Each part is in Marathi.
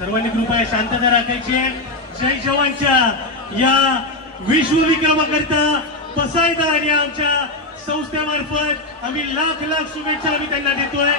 सर्वांनी कृपया शांतता राखायची आहे। जय जवानच्या या विश्वविक्रमाकरता पसायदान आणि आमच्या संस्थेमार्फत आम्ही लाख लाख शुभेच्छा आम्ही त्यांना देतोय।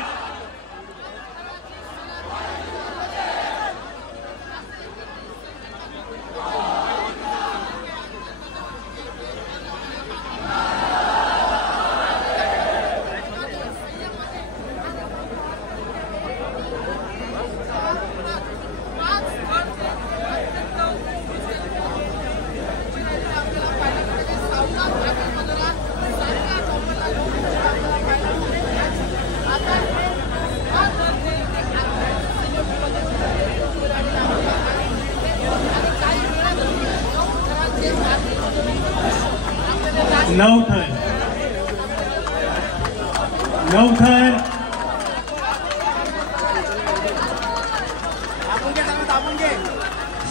नवथर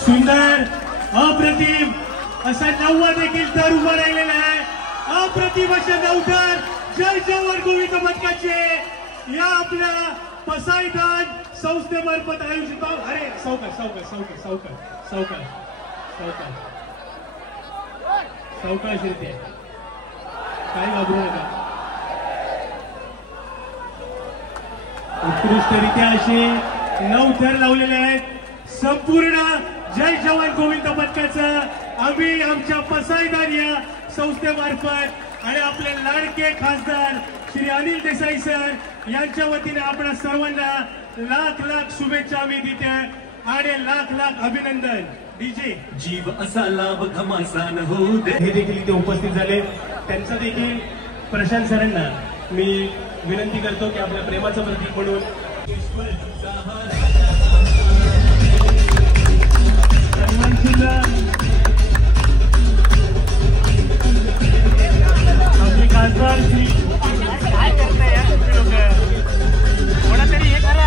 सुंदर अप्रतिम असा 9वा देखील तर उभा राहिलेला आहे। अप्रतिम असे नवथर जय जवान गोविंद पथकाचे या आपल्या पसायदान संस्थेमार्फत आयोजित। अरे सावकाश सावकाश सावकाश सावकाश सावकाश सावकाश सावकाश येते, काय घाबरू नका। उत्कृष्टरित्या असे 9 थर लावलेले आहेत। संपूर्ण जय जवान गोविंद पथकाचं आम्ही आमच्या पसायदान या संस्थेमार्फत आणि आपले लाडके खासदार श्री अनिल देसाई सर यांच्या वतीने आपण सर्वांना लाख लाख शुभेच्छा आम्ही देते आणि लाख लाख अभिनंदन। डीजे जीव असा लाभ घमासान होऊ दे हे देखील इथे उपस्थित झाले, त्यांचं देखील प्रशांत सरांना मी विनंती करतो की आपल्या प्रेमाचं प्रतीक म्हणून आपले खासदार श्री काय करताय यार तुम्ही लोक, कोणातरी हे करा।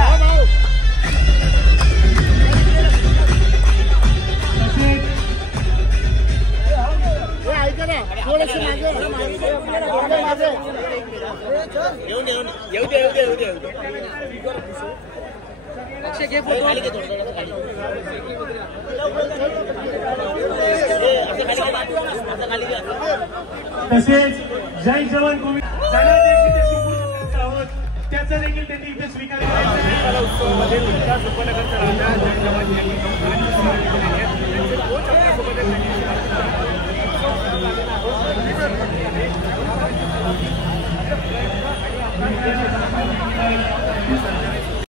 तसेच जय जवान गोविंद आहोत त्याचा देखील त्यांनी इथे स्वीकार केला।